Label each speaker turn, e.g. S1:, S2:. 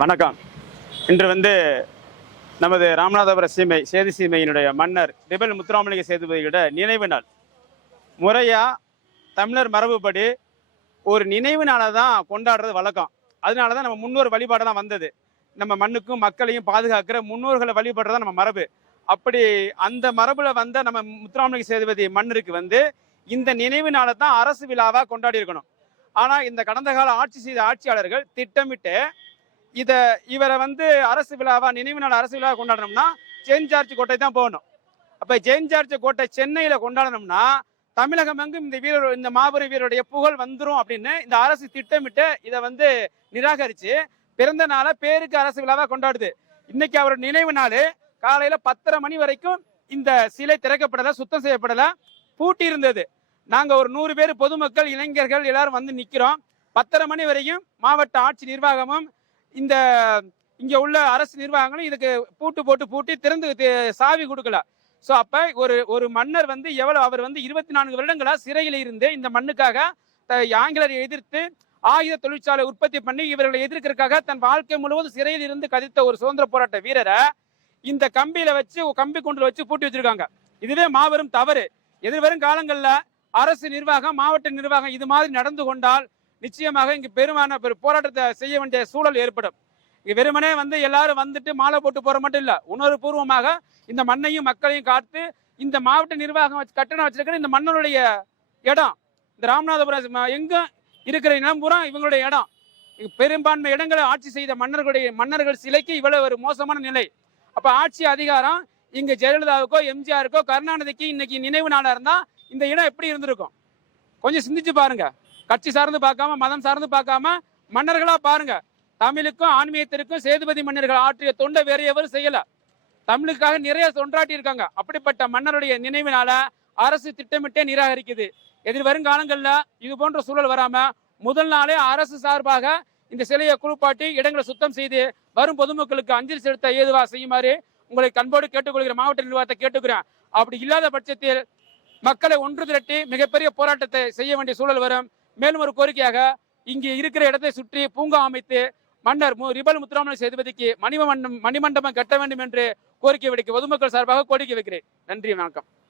S1: வணக்கம். இன்று வந்து நமது ராமநாதபுர சீமை சேது சீமையினுடைய மன்னர் திபல் முத்துராமலிங்க சேதுபதியோட நினைவு நாள். முறையாக தமிழர் மரபுப்படி ஒரு நினைவு நாளை தான் கொண்டாடுறது வழக்கம். அதனால தான் நம்ம முன்னோர் வழிபாடு தான் வந்தது. நம்ம மண்ணுக்கும் மக்களையும் பாதுகாக்கிற முன்னோர்களை வழிபடுறது தான் நம்ம மரபு. அப்படி அந்த மரபுல வந்த நம்ம முத்துராமலிங்க சேதுபதி மன்னருக்கு வந்து இந்த நினைவு நாளை தான் அரசு விழாவாக கொண்டாடி இருக்கணும் ஆனால் இந்த கடந்த கால ஆட்சி செய்த ஆட்சியாளர்கள் திட்டமிட்டு இதை இவரை வந்து அரசு விழாவா நினைவு நாள் அரசு விழாவை கொண்டாடணும்னா ஜெயின் ஜார்ஜ் கோட்டை தான் போகணும். அப்போ ஜெயின் ஜார்ஜ் கோட்டை சென்னையில் கொண்டாடணும்னா தமிழகம் எங்கும் இந்த வீரர் இந்த மாபெரும் வீரருடைய புகழ் வந்துடும் அப்படின்னு இந்த அரசு திட்டமிட்டு இதை வந்து நிராகரித்து பிறந்த நாளை பேருக்கு அரசு விழாவாக கொண்டாடுது. இன்னைக்கு அவரோட நினைவு நாள். காலையில் பத்தரை மணி வரைக்கும் இந்த சிலை திறக்கப்படலை சுத்தம் செய்யப்படலை பூட்டி இருந்தது நாங்கள் ஒரு நூறு பேர் பொதுமக்கள் இளைஞர்கள் எல்லாரும் வந்து நிற்கிறோம் பத்தரை மணி வரைக்கும் மாவட்ட ஆட்சி நிர்வாகமும் இந்த இங்க உள்ள அரசு நிர்வாகங்களும் இதுக்கு பூட்டு போட்டு பூட்டி திறந்து சாவி கொடுக்கல. ஸோ அப்ப ஒரு ஒரு மன்னர் வந்து எவ்வளவு அவர் வந்து இருபத்தி நான்கு வருடங்களா சிறையில் இருந்து இந்த மண்ணுக்காக த- ஆங்கிலரை எதிர்த்து ஆயுத தொழிற்சாலை உற்பத்தி பண்ணி இவர்களை எதிர்க்கிறதுக்காக தன் வாழ்க்கை முழுவதும் சிறையில் இருந்து கதித்த ஒரு சுதந்திர போராட்ட வீரரை இந்த கம்பியில வச்சு கம்பி கொண்டு வச்சு பூட்டி வச்சிருக்காங்க. இதுவே மாபெரும் தவறு. எதிர்வரும் காலங்களில் அரசு நிர்வாகம் மாவட்ட நிர்வாகம் இது மாதிரி நடந்து கொண்டால் நிச்சயமாக இங்கு பெருமான போராட்டத்தை செய்ய வேண்டிய சூழல் ஏற்படும். இங்க வெறுமனே வந்து எல்லாரும் வந்துட்டு மாலை போட்டு போற மட்டும் இல்ல உணர்வுபூர்வமாக இந்த மண்ணையும் மக்களையும் காத்து இந்த மாவட்ட நிர்வாகம் வச்சு கட்டணம் வச்சிருக்கிற இந்த மன்னனுடைய இடம் இந்த ராமநாதபுரம் எங்கும் இருக்கிற இடம் பூரா இவங்களுடைய இடம். பெரும்பான்மை இடங்களை ஆட்சி செய்த மன்னர்களுடைய மன்னர்கள் சிலைக்கு இவ்வளவு ஒரு மோசமான நிலை. அப்ப ஆட்சி அதிகாரம் இங்க ஜெயலலிதாவுக்கோ எம்ஜிஆருக்கோ கருணாநிதிக்கு இன்னைக்கு நினைவு நாளா இருந்தா இந்த இடம் எப்படி இருந்திருக்கும்? கொஞ்சம் சிந்திச்சு பாருங்க. கட்சி சார்ந்து பார்க்காம மதம் சார்ந்து பார்க்காம மன்னர்களா பாருங்க. தமிழுக்கும் ஆன்மீகத்திற்கும் சேதுபதி மன்னர்கள் ஆற்றிய தொண்டை வேற எவரும் செய்யல. தமிழுக்காக நிறைய தொண்டாட்டி இருக்காங்க. அப்படிப்பட்ட மன்னருடைய நினைவினால அரசு திட்டமிட்டே நிராகரிக்குது. எதிர்வரும் காலங்கள்ல இது போன்ற சூழல் வராம முதல் நாளே அரசு சார்பாக இந்த சிலையை குளிப்பாட்டி இடங்களை சுத்தம் செய்து வரும் பொதுமக்களுக்கு அஞ்சலி செலுத்த ஏதுவா செய்யுமாறு உங்களை கண்போடு கேட்டுக்கொள்கிற மாவட்ட நிர்வாகத்தை கேட்டுக்கிறேன். அப்படி இல்லாத பட்சத்தில் மக்களை ஒன்று திரட்டி மிகப்பெரிய போராட்டத்தை செய்ய வேண்டிய சூழல் வரும். மேலும் ஒரு கோரிக்கையாக இங்கே இருக்கிற இடத்தை சுற்றி பூங்கா அமைத்து மன்னர் மு- ரிபல் முத்துராமலிங்க சேதுபதிக்கு மணிமண்டபம் மணிமண்டபம் கட்ட வேண்டும் என்று கோரிக்கை விடுக்க பொதுமக்கள் சார்பாக கோரிக்கை வைக்கிறேன். நன்றி வணக்கம்.